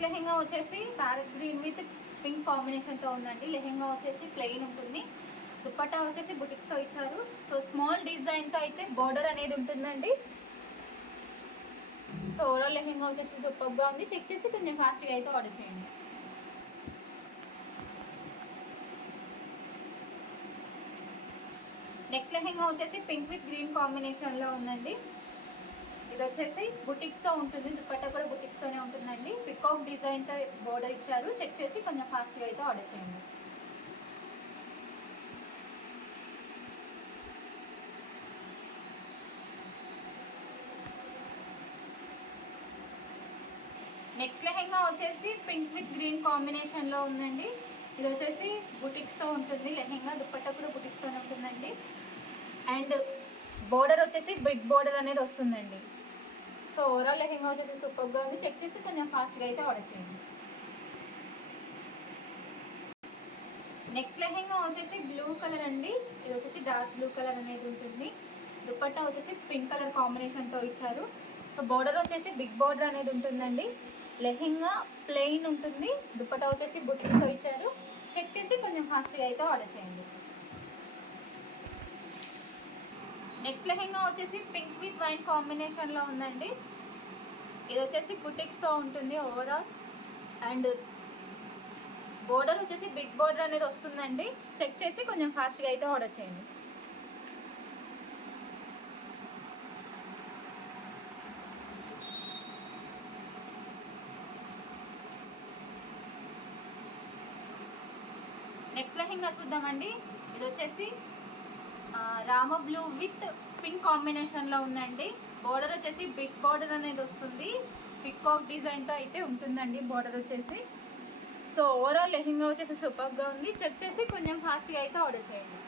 Next lehenga వచ్చేసి parrot green with pink కాంబినేషన్తో ఉందండి. లెహెంగా వచ్చేసి ప్లెయిన్ ఉంటుంది. దుపట్టా వచ్చేసి బుటిక్స్తో ఇచ్చారు. సో స్మాల్ డిజైన్తో అయితే బోర్డర్ అనేది ఉంటుందండి. సో ఓవరాల్ లెహెంగా వచ్చేసి సూపర్గా ఉంది. చెక్ చేసి కొంచెం ఫాస్ట్గా అయితే ఆర్డర్ చేయండి. నెక్స్ట్ లెహెంగా వచ్చేసి పింక్ విత్ గ్రీన్ కాంబినేషన్లో ఉందండి. ఇది వచ్చేసి బుటిక్స్తో ఉంటుంది. దుపట్టా కూడా బుటిక్స్తోనే ఉంటుందండి. పికాక్ డిజైన్తో బోర్డర్ ఇచ్చారు. చెక్ చేసి కొంచెం ఫాస్ట్గా అయితే ఆర్డర్ చేయండి. నెక్స్ట్ లెహెంగా వచ్చేసి పింక్ విత్ గ్రీన్ కాంబినేషన్లో ఉందండి. ఇది వచ్చేసి బుటిక్స్తో ఉంటుంది. లెహెంగా దుపట్టా కూడా బుటిక్స్తోనే ఉంటుందండి. అండ్ బోర్డర్ వచ్చేసి బిగ్ బోర్డర్ అనేది వస్తుందండి. సో ఓవరాల్ లెహెంగా వచ్చేసి సూపర్గా ఉంది. చెక్ చేసి కొంచెం ఫాస్ట్గా అయితే ఆర్డర్ చేయండి. నెక్స్ట్ లెహెంగా వచ్చేసి బ్లూ కలర్ అండి. ఇది వచ్చేసి డార్క్ బ్లూ కలర్ అనేది ఉంటుంది. దుపట్టా వచ్చేసి పింక్ కలర్ కాంబినేషన్తో ఇచ్చారు. సో బోర్డర్ వచ్చేసి బిగ్ బోర్డర్ అనేది ఉంటుందండి. లెహెంగా ప్లెయిన్ ఉంటుంది. దుపట్టా వచ్చేసి బుట్టితో ఇచ్చారు. చెక్ చేసి కొంచెం ఫాస్ట్గా అయితే ఆర్డర్ చేయండి. నెక్స్ట్ లెహెంగా వచ్చేసి పింక్ విత్ వైట్ కాంబినేషన్లో ఉందండి. ఇది వచ్చేసి బుటిక్స్తో ఉంటుంది ఓవరాల్. అండ్ బోర్డర్ వచ్చేసి బిగ్ బోర్డర్ అనేది వస్తుందండి. చెక్ చేసి కొంచెం ఫాస్ట్గా అయితే ఆర్డర్ చేయండి. నెక్స్ట్ లెహెంగా చూద్దామండి. ఇది వచ్చేసి రామ బ్లూ విత్ పింక్ కాంబినేషన్లో ఉందండి. బోర్డర్ వచ్చేసి బిగ్ బోర్డర్ అనేది వస్తుంది. పికాక్ డిజైన్తో అయితే ఉంటుందండి బోర్డర్ వచ్చేసి. సో ఓవరాల్ లెహెంగా వచ్చేసి సూపర్గా ఉంది. చెక్ చేసి కొంచెం ఫాస్ట్గా అయితే ఆర్డర్ చేయండి.